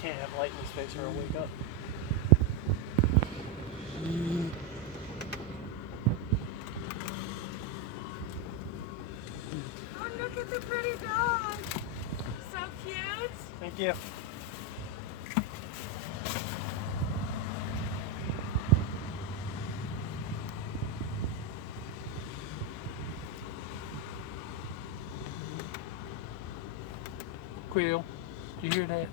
Can't have light in his face or I'll wake up. Oh, look at the pretty dog. So cute. Thank you. Quill, did you hear that?